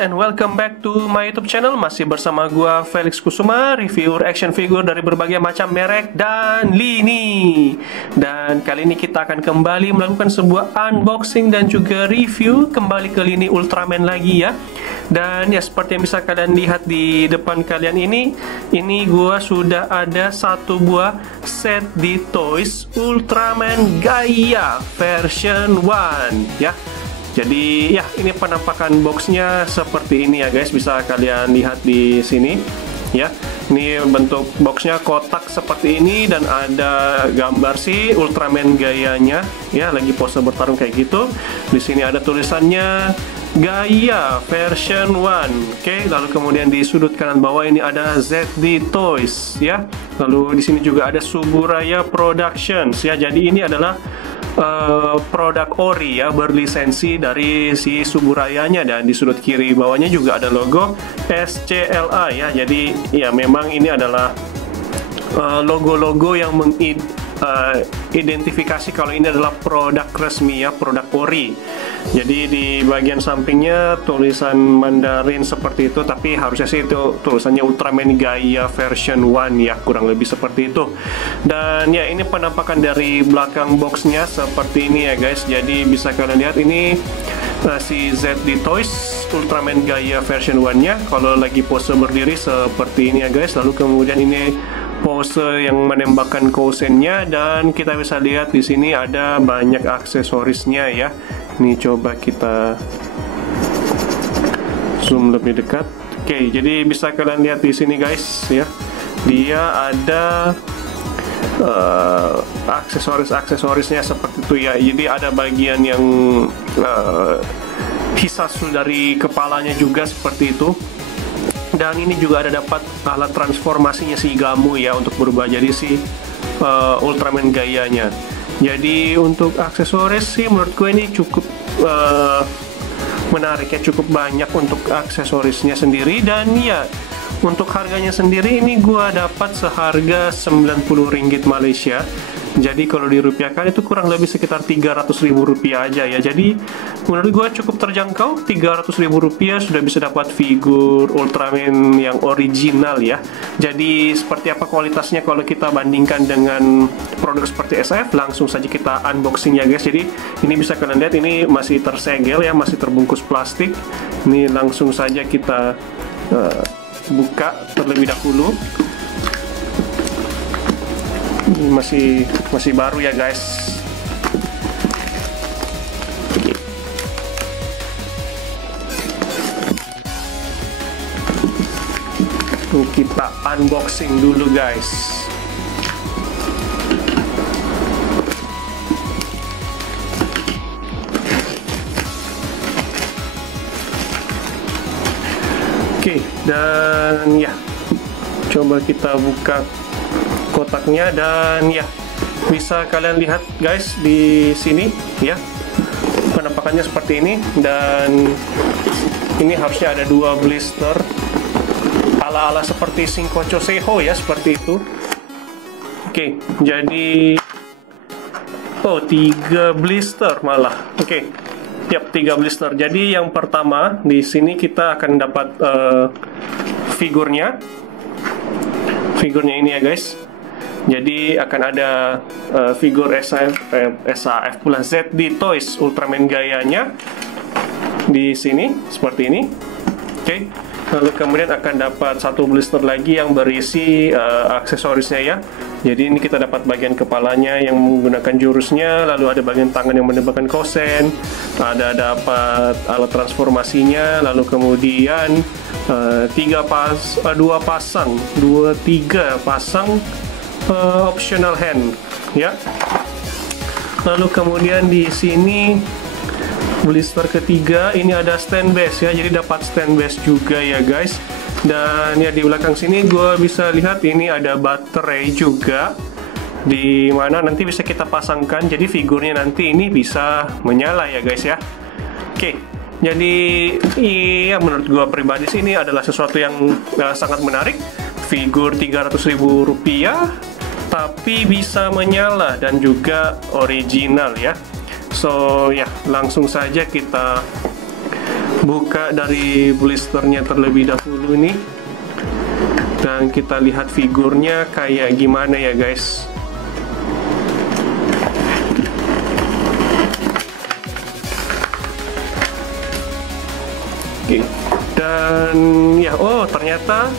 and welcome back to my YouTube channel. Masih bersama gua Felix Kusuma, reviewer action figure dari berbagai macam merek dan lini. Dan kali ini kita akan kembali melakukan sebuah unboxing dan juga review kembali ke lini Ultraman lagi ya. Dan ya seperti yang bisa kalian lihat di depan kalian ini gua sudah ada satu buah set di Toys Ultraman Gaia version 1 ya. Jadi ya ini penampakan boxnya seperti ini ya guys, bisa kalian lihat di sini ya. Ini bentuk boxnya kotak seperti ini dan ada gambar si Ultraman Gaia-nya ya, lagi pose bertarung kayak gitu. Di sini ada tulisannya Gaia version 1. Oke, lalu kemudian di sudut kanan bawah ini ada ZD Toys ya. Lalu di sini juga ada Suburaya Productions ya. Jadi ini adalah produk ori ya, berlisensi dari si Suburayanya, dan di sudut kiri bawahnya juga ada logo SCLA ya. Jadi ya memang ini adalah logo-logo yang mengidentifikasi kalau ini adalah produk resmi ya, produk ori. Jadi di bagian sampingnya tulisan Mandarin seperti itu, tapi harusnya sih itu tulisannya Ultraman Gaia version 1 ya, kurang lebih seperti itu. Dan ya ini penampakan dari belakang boxnya seperti ini ya guys. Jadi bisa kalian lihat ini si ZD Toys Ultraman Gaia version 1 nya kalau lagi pose berdiri seperti ini ya guys. Lalu kemudian ini pose yang menembakkan kosennya, dan kita bisa lihat di sini ada banyak aksesorisnya ya. Ini coba kita zoom lebih dekat. Oke, jadi bisa kalian lihat di sini guys ya. Dia ada aksesorisnya seperti itu ya. Jadi ada bagian yang hisas dari kepalanya juga seperti itu. Dan ini juga ada dapat alat transformasinya si Gamu ya, untuk berubah jadi si Ultraman Gaia-nya. Jadi untuk aksesoris sih menurut gue ini cukup menarik ya, cukup banyak untuk aksesorisnya sendiri. Dan ya untuk harganya sendiri ini gue dapat seharga Rp90 Malaysia. Jadi kalau dirupiahkan itu kurang lebih sekitar Rp300.000 aja ya. Jadi menurut gue cukup terjangkau, Rp300.000 sudah bisa dapat figur Ultraman yang original ya. Jadi seperti apa kualitasnya kalau kita bandingkan dengan produk seperti SF, langsung saja kita unboxing ya guys. Jadi ini bisa kalian lihat ini masih tersegel ya, masih terbungkus plastik. Ini langsung saja kita buka terlebih dahulu. Ini masih baru ya guys. Tuh, kita unboxing dulu guys. Oke, dan ya coba kita buka kotaknya, dan ya bisa kalian lihat guys di sini ya, penampakannya seperti ini. Dan ini harusnya ada 2 blister ala-ala seperti Shinkocho Seiho ya, seperti itu. Oke, jadi 3 blister malah. Oke, yap, 3 blister. Jadi yang pertama di sini kita akan dapat figurnya ini ya guys. Jadi akan ada figur SAF pula ZD Toys Ultraman Gaia-nya di sini seperti ini. Oke. Lalu kemudian akan dapat 1 blister lagi yang berisi aksesorisnya ya. Jadi ini kita dapat bagian kepalanya yang menggunakan jurusnya, lalu ada bagian tangan yang menembakkan kosen, ada dapat alat transformasinya, lalu kemudian 3 pasang optional hand ya. Lalu kemudian di sini blister ketiga ini ada stand base ya, jadi dapat stand base juga ya guys. Dan ya di belakang sini gue bisa lihat ini ada baterai juga, di mana nanti bisa kita pasangkan, jadi figurnya nanti ini bisa menyala ya guys ya. Oke, jadi iya menurut gue pribadi sih ini adalah sesuatu yang sangat menarik. Figur Rp300.000 tapi bisa menyala dan juga original ya. So ya langsung saja kita buka dari blisternya terlebih dahulu nih, dan kita lihat figurnya kayak gimana ya guys. Oke, dan ya, oh ternyata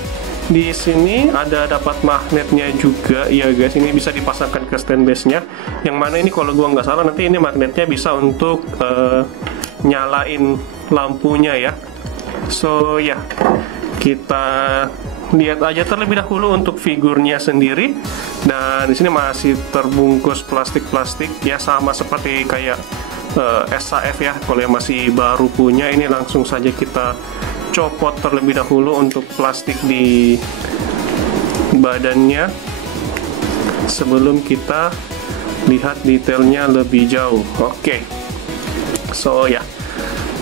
di sini ada dapat magnetnya juga ya guys. Ini bisa dipasangkan ke stand base-nya, yang mana ini kalau gua nggak salah nanti ini magnetnya bisa untuk nyalain lampunya ya. So ya, kita lihat aja terlebih dahulu untuk figurnya sendiri. Dan di sini masih terbungkus plastik-plastik ya, sama seperti kayak SAF ya. Kalau yang masih baru punya, ini langsung saja kita copot terlebih dahulu untuk plastik di badannya sebelum kita lihat detailnya lebih jauh. Oke. So ya,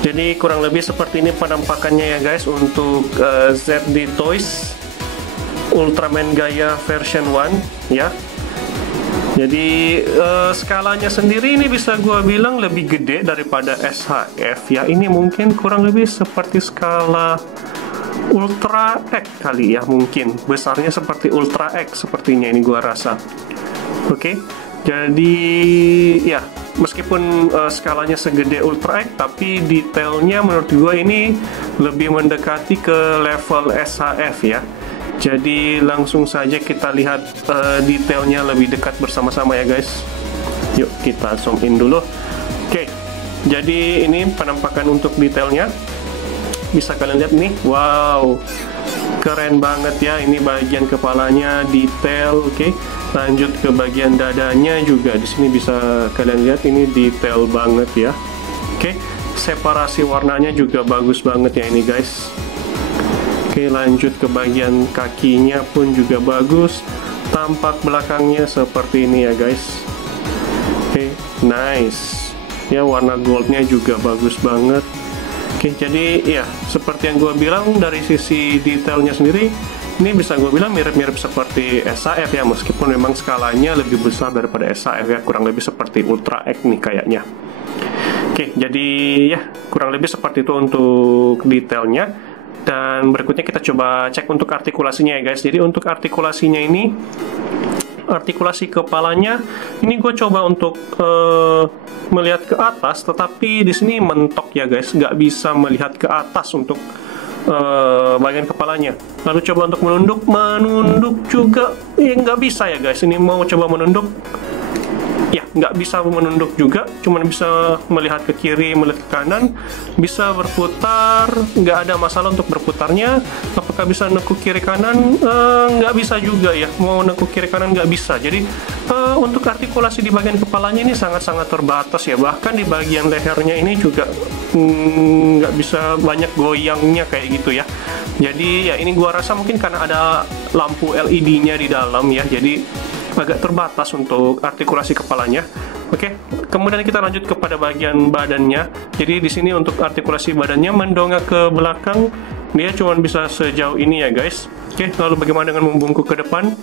jadi kurang lebih seperti ini penampakannya ya guys untuk ZD Toys Ultraman Gaia version 1 ya. Jadi skalanya sendiri ini bisa gua bilang lebih gede daripada SHF ya. Ini mungkin kurang lebih seperti skala Ultra X kali ya, mungkin besarnya seperti Ultra X sepertinya ini gua rasa. Oke, jadi ya meskipun skalanya segede Ultra X, tapi detailnya menurut gua ini lebih mendekati ke level SHF ya. Jadi langsung saja kita lihat detailnya lebih dekat bersama-sama ya guys. Yuk kita zoom in dulu. Oke, jadi ini penampakan untuk detailnya. Bisa kalian lihat nih, wow, keren banget ya. Ini bagian kepalanya detail. Oke, lanjut ke bagian dadanya juga. Di sini bisa kalian lihat ini detail banget ya. Oke, separasi warnanya juga bagus banget ya ini guys. Oke, lanjut ke bagian kakinya pun juga bagus. Tampak belakangnya seperti ini ya guys. Oke, nice. Ya, warna goldnya juga bagus banget. Oke, jadi ya seperti yang gue bilang dari sisi detailnya sendiri, ini bisa gue bilang mirip-mirip seperti SAF ya, meskipun memang skalanya lebih besar daripada SAF ya, kurang lebih seperti Ultra X nih kayaknya. Oke, jadi ya kurang lebih seperti itu untuk detailnya. Dan berikutnya kita coba cek untuk artikulasinya ya guys. Jadi untuk artikulasinya ini, artikulasi kepalanya ini gue coba untuk melihat ke atas, tetapi di sini mentok ya guys, nggak bisa melihat ke atas untuk bagian kepalanya. Lalu coba untuk menunduk juga ya nggak bisa ya guys. Ini mau coba menunduk ya nggak bisa menunduk juga, cuman bisa melihat ke kiri, melihat ke kanan, bisa berputar, nggak ada masalah untuk berputarnya. Apakah bisa nekuk kiri kanan? Nggak bisa juga ya, mau nekuk kiri kanan nggak bisa. Jadi untuk artikulasi di bagian kepalanya ini sangat-sangat terbatas ya, bahkan di bagian lehernya ini juga nggak bisa banyak goyangnya kayak gitu ya. Jadi ya ini gua rasa mungkin karena ada lampu LED-nya di dalam ya, jadi agak terbatas untuk artikulasi kepalanya. Oke, kemudian kita lanjut kepada bagian badannya. Jadi di sini untuk artikulasi badannya mendongak ke belakang, dia cuma bisa sejauh ini ya guys. Oke, lalu bagaimana dengan membungkuk ke depan?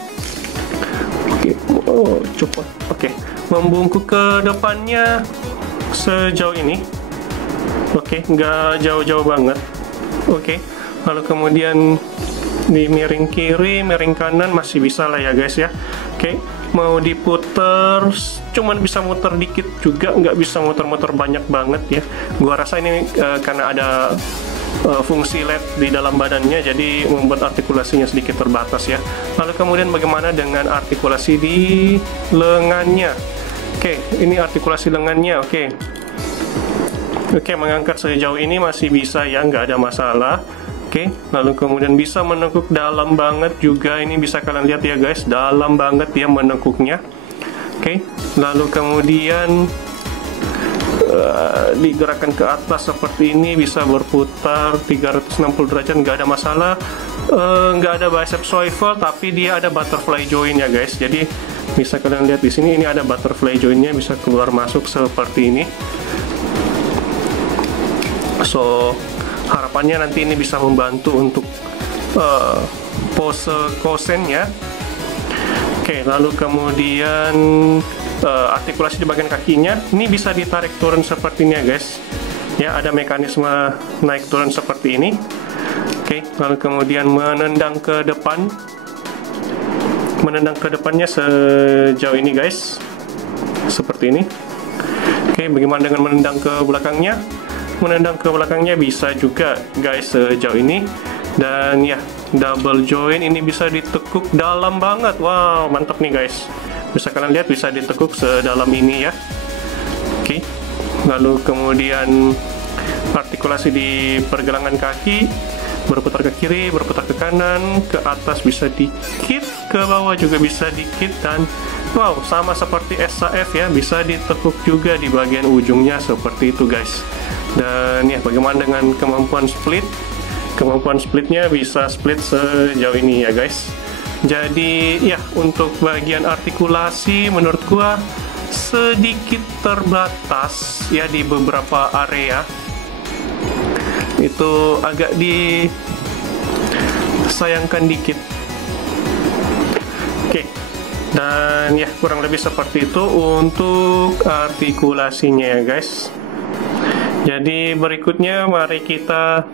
Oke, oh cepat. Oke, membungkuk ke depannya sejauh ini. Oke, nggak jauh-jauh banget. Oke, lalu kemudian di miring kiri, miring kanan masih bisa lah ya guys ya. Oke, mau diputer cuman bisa muter dikit juga, nggak bisa muter-muter banyak banget ya. Gua rasa ini karena ada fungsi LED di dalam badannya, jadi membuat artikulasinya sedikit terbatas ya. Lalu kemudian bagaimana dengan artikulasi di lengannya? Oke, ini artikulasi lengannya. Oke, mengangkat sejauh ini masih bisa ya, nggak ada masalah. Oke, lalu kemudian bisa menekuk dalam banget juga, ini bisa kalian lihat ya guys, dalam banget ya menekuknya. Oke, lalu kemudian digerakkan ke atas seperti ini, bisa berputar 360 derajat, nggak ada masalah. Nggak ada bicep swivel, tapi dia ada butterfly joint ya guys. Jadi bisa kalian lihat di sini, ini ada butterfly jointnya, bisa keluar masuk seperti ini. So harapannya nanti ini bisa membantu untuk pose kosennya. Oke, lalu kemudian artikulasi di bagian kakinya ini bisa ditarik turun seperti ini ya guys. Ya, ada mekanisme naik turun seperti ini. Oke, lalu kemudian menendang ke depan. Menendang ke depannya sejauh ini guys, seperti ini. Oke, bagaimana dengan menendang ke belakangnya? Menendang ke belakangnya bisa juga guys sejauh ini. Dan ya, double joint ini bisa ditekuk dalam banget. Wow, mantap nih guys. Bisa kalian lihat, bisa ditekuk sedalam ini ya. Oke, lalu kemudian artikulasi di pergelangan kaki, berputar ke kiri, berputar ke kanan, ke atas bisa dikit, ke bawah juga bisa dikit, dan wow, sama seperti SAF ya, bisa ditekuk juga di bagian ujungnya seperti itu guys. Dan ya, bagaimana dengan kemampuan split? Kemampuan splitnya bisa split sejauh ini ya guys. Jadi ya, untuk bagian artikulasi menurut gua sedikit terbatas ya di beberapa area. Itu agak disayangkan dikit. Oke, dan ya kurang lebih seperti itu untuk artikulasinya ya guys. Jadi berikutnya mari kita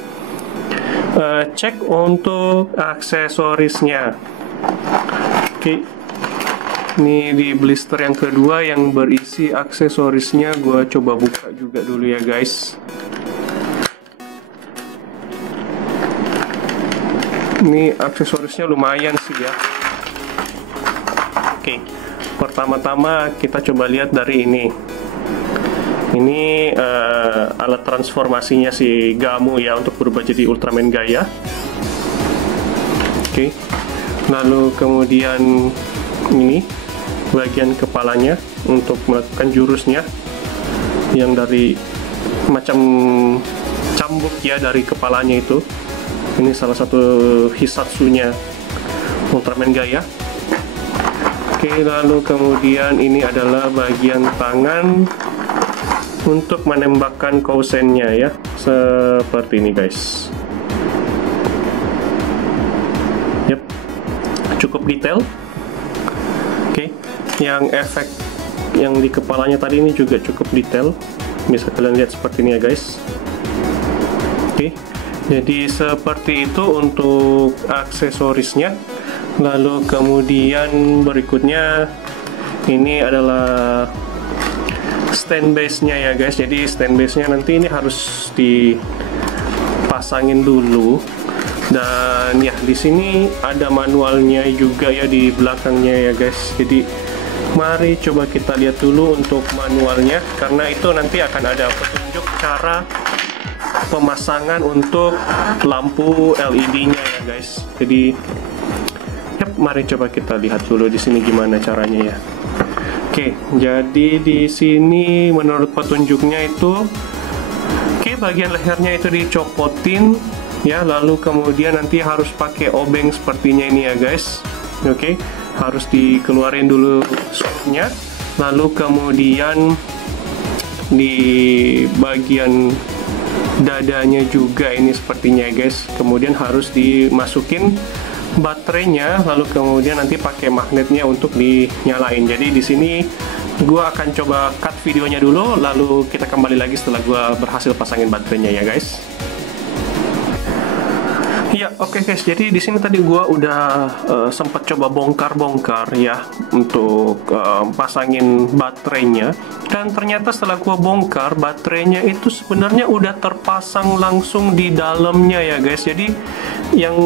cek untuk aksesorisnya. Oke, ini di blister yang kedua yang berisi aksesorisnya, gua coba buka juga dulu ya guys. Ini aksesorisnya lumayan sih ya. Oke, pertama-tama kita coba lihat dari ini. Ini alat transformasinya si Gamu ya, untuk berubah jadi Ultraman Gaia. Oke, lalu kemudian ini bagian kepalanya untuk melakukan jurusnya, yang dari macam cambuk ya dari kepalanya itu. Ini salah satu Hisatsunya Ultraman Gaia. Oke, lalu kemudian ini adalah bagian tangan untuk menembakkan Kousennya ya, seperti ini guys. Yep, cukup detail. Oke, yang efek yang di kepalanya tadi ini juga cukup detail, bisa kalian lihat seperti ini ya guys. Oke, jadi seperti itu untuk aksesorisnya. Lalu kemudian berikutnya ini adalah stand base-nya ya guys. Jadi stand base-nya nanti ini harus dipasangin dulu. Dan ya, di sini ada manualnya juga ya di belakangnya ya guys. Jadi mari coba kita lihat dulu untuk manualnya, karena itu nanti akan ada petunjuk cara pemasangan untuk lampu LED-nya ya guys. Jadi, yep, mari coba kita lihat dulu di sini gimana caranya ya. Oke, jadi di sini menurut petunjuknya itu, oke, bagian lehernya itu dicopotin ya, lalu kemudian nanti harus pakai obeng sepertinya ini ya guys. Oke, harus dikeluarin dulu scoopnya, lalu kemudian di bagian dadanya juga ini sepertinya ya guys, kemudian harus dimasukin baterainya, lalu kemudian nanti pakai magnetnya untuk dinyalain. Jadi di sini gua akan coba cut videonya dulu, lalu kita kembali lagi setelah gua berhasil pasangin baterainya ya guys. Ya, oke guys, jadi di sini tadi gua udah sempat coba bongkar-bongkar ya untuk pasangin baterainya, dan ternyata setelah gua bongkar, baterainya itu sebenarnya udah terpasang langsung di dalamnya ya guys. Jadi yang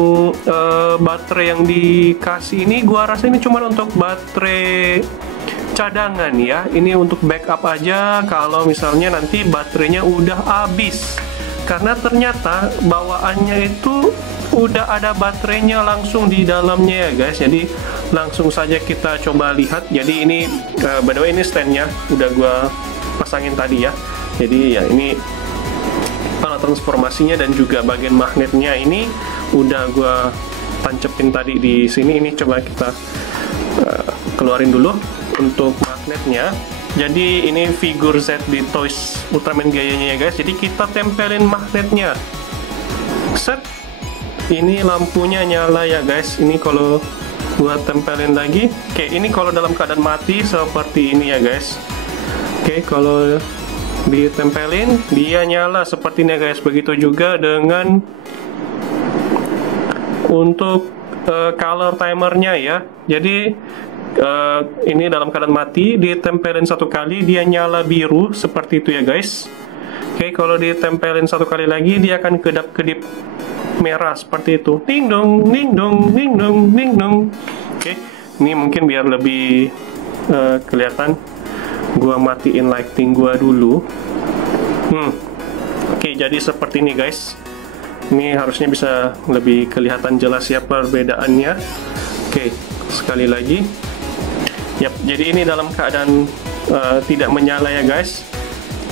baterai yang dikasih ini gua rasa ini cuma untuk baterai cadangan ya. Ini untuk backup aja kalau misalnya nanti baterainya udah habis. Karena ternyata bawaannya itu udah ada baterainya langsung di dalamnya ya guys. Jadi langsung saja kita coba lihat. Jadi ini by the way, ini standnya udah gua pasangin tadi ya. Jadi ya, ini alat transformasinya dan juga bagian magnetnya ini udah gua tancepin tadi di sini. Ini coba kita keluarin dulu untuk magnetnya. Jadi ini figur ZB Toys Ultraman Gaia-nya ya guys. Jadi kita tempelin magnetnya. Set. Ini lampunya nyala ya guys. Ini kalau gua tempelin lagi. Oke, ini kalau dalam keadaan mati seperti ini ya guys. Oke, kalau ditempelin, dia nyala seperti ini guys. Begitu juga dengan untuk color timernya ya. Jadi ini dalam keadaan mati, ditempelin satu kali dia nyala biru seperti itu ya guys. Oke, kalau ditempelin satu kali lagi dia akan kedap-kedip merah seperti itu. Ding dong, ding dong, ding dong, ding dong. Oke, ini mungkin biar lebih kelihatan, gua matiin lighting gua dulu. Oke, jadi seperti ini guys. Ini harusnya bisa lebih kelihatan jelas ya perbedaannya. Oke, sekali lagi. Yap, jadi ini dalam keadaan tidak menyala ya guys.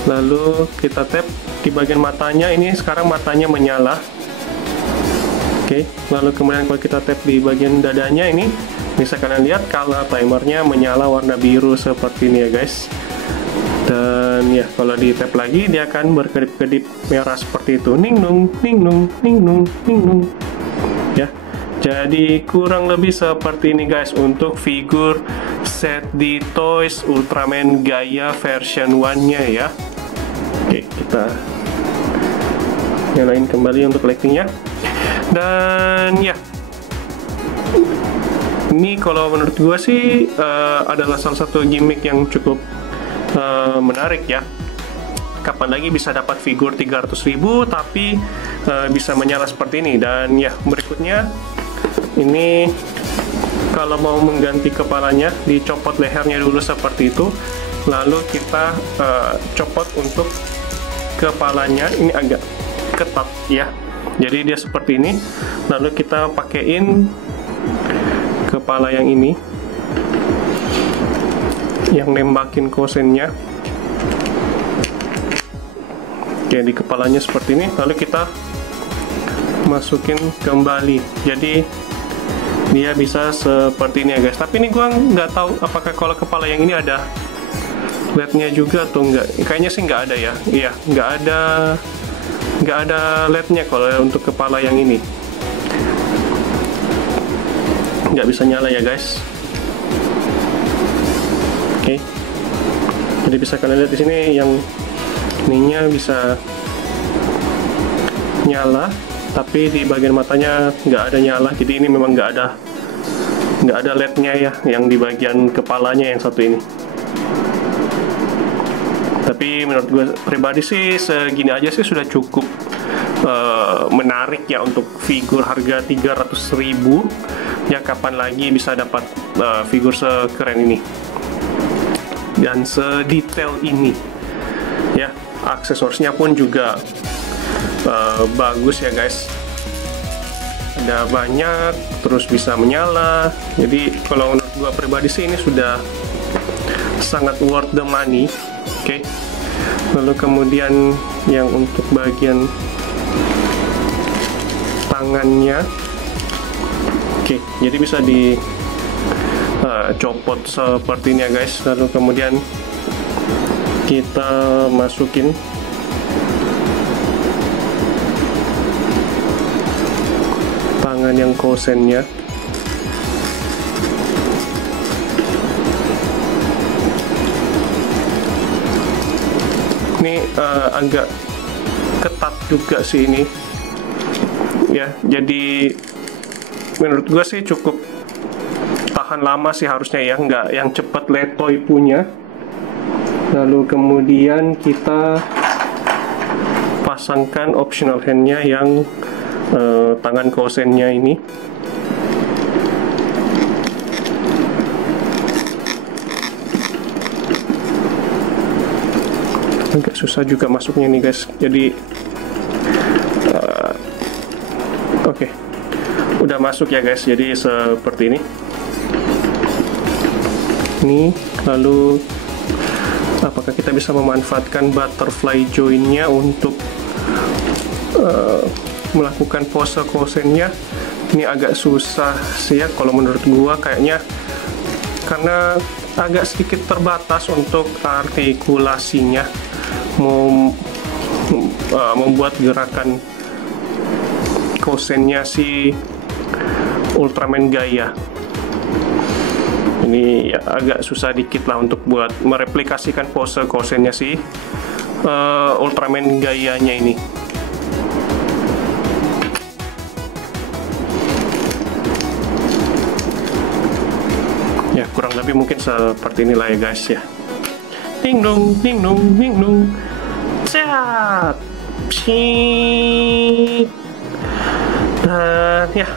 Lalu kita tap di bagian matanya, ini sekarang matanya menyala. Oke, lalu kemudian kalau kita tap di bagian dadanya, ini bisa kalian lihat color timernya menyala warna biru seperti ini ya guys. Dan ya, kalau di tap lagi dia akan berkedip-kedip merah seperti itu. Ning nung, ning nung, ning nung, ning nung. Ya. Jadi kurang lebih seperti ini guys untuk figur set di Toys Ultraman Gaia version 1-nya ya. Oke, kita nyalain kembali untuk lightingnya. Dan ya, ini kalau menurut gua sih adalah salah satu gimmick yang cukup menarik ya. Kapan lagi bisa dapat figur 300.000 tapi bisa menyala seperti ini. Dan ya, berikutnya ini kalau mau mengganti kepalanya, dicopot lehernya dulu seperti itu, lalu kita copot untuk kepalanya. Ini agak ketat ya, jadi dia seperti ini. Lalu kita pakein kepala yang ini, yang nembakin kosennya. Oke, di kepalanya seperti ini, lalu kita masukin kembali, jadi dia bisa seperti ini ya guys. Tapi ini gua nggak tahu apakah kalau kepala yang ini ada LED-nya juga atau enggak. Kayaknya sih nggak ada ya. Iya, nggak ada LED-nya kalau untuk kepala yang ini. Nggak bisa nyala ya guys. Oke, jadi bisa kalian lihat di sini yang ininya bisa nyala, tapi di bagian matanya nggak ada nyala. Jadi ini memang nggak ada LED-nya ya, yang di bagian kepalanya yang satu ini. Tapi menurut gue pribadi sih segini aja sih sudah cukup menarik ya untuk figur harga 300.000. Ya, kapan lagi bisa dapat figur sekeren ini dan sedetail ini ya. Aksesorisnya pun juga bagus ya guys, ada banyak, terus bisa menyala. Jadi kalau menurut gua pribadi sih ini sudah sangat worth the money. Oke. Lalu kemudian yang untuk bagian tangannya, oke, jadi bisa di copot seperti ini ya guys. Lalu kemudian kita masukin tangan yang kosennya. Ini agak ketat juga sih ini ya, jadi menurut gua sih cukup tahan lama sih harusnya ya, nggak yang cepet letoy punya. Lalu kemudian kita pasangkan optional handnya yang tangan kosennya ini. Agak susah juga masuknya nih guys, jadi oke, udah masuk ya guys. Jadi seperti ini. Lalu apakah kita bisa memanfaatkan butterfly joinnya untuk melakukan pose kosennya? Ini agak susah sih ya kalau menurut gua kayaknya, karena agak sedikit terbatas untuk artikulasinya, membuat gerakan kosennya si Ultraman Gaia. Ini ya agak susah dikit lah untuk buat mereplikasikan pose kosennya si Ultraman gayanya ini. Ya, kurang lebih mungkin seperti inilah ya guys ya. Ding dong, ding dong, ding dong. Set. Psik. Dan ya,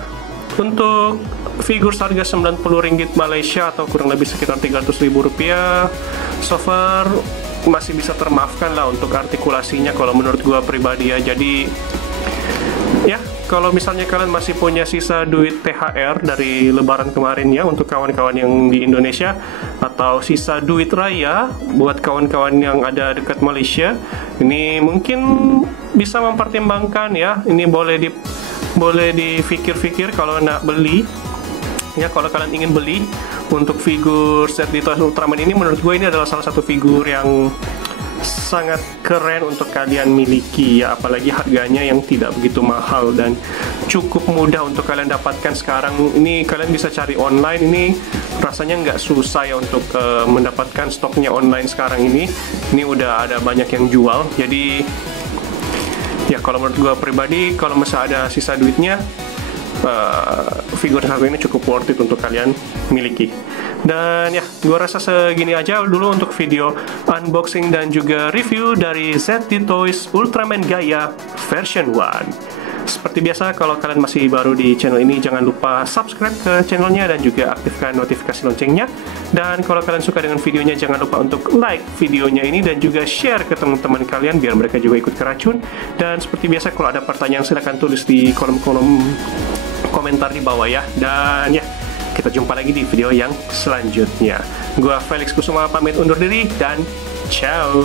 untuk figur harga Rp90 Malaysia atau kurang lebih sekitar Rp300.000, so far masih bisa termaafkan lah untuk artikulasinya kalau menurut gua pribadi ya. Jadi ya, kalau misalnya kalian masih punya sisa duit THR dari lebaran kemarin ya, untuk kawan-kawan yang di Indonesia, atau sisa duit raya buat kawan-kawan yang ada dekat Malaysia, ini mungkin bisa mempertimbangkan ya. Ini boleh dipikir-pikir kalau nak beli ya. Kalau kalian ingin beli untuk figur set di Toys Ultraman ini, menurut gue ini adalah salah satu figur yang sangat keren untuk kalian miliki ya, apalagi harganya yang tidak begitu mahal dan cukup mudah untuk kalian dapatkan sekarang. Ini kalian bisa cari online, ini rasanya nggak susah ya untuk mendapatkan stoknya online sekarang ini. Ini udah ada banyak yang jual, jadi ya kalau menurut gue pribadi, kalau masih ada sisa duitnya, figur harga ini cukup worth it untuk kalian miliki. Dan ya, gua rasa segini aja dulu untuk video unboxing dan juga review dari ZD Toys Ultraman Gaia version 1. Seperti biasa, kalau kalian masih baru di channel ini, jangan lupa subscribe ke channelnya dan juga aktifkan notifikasi loncengnya. Dan kalau kalian suka dengan videonya, jangan lupa untuk like videonya ini dan juga share ke teman-teman kalian biar mereka juga ikut keracun. Dan seperti biasa, kalau ada pertanyaan silahkan tulis di kolom-kolom komentar di bawah ya. Dan ya, kita jumpa lagi di video yang selanjutnya. Gua Felix Kusuma pamit undur diri dan ciao.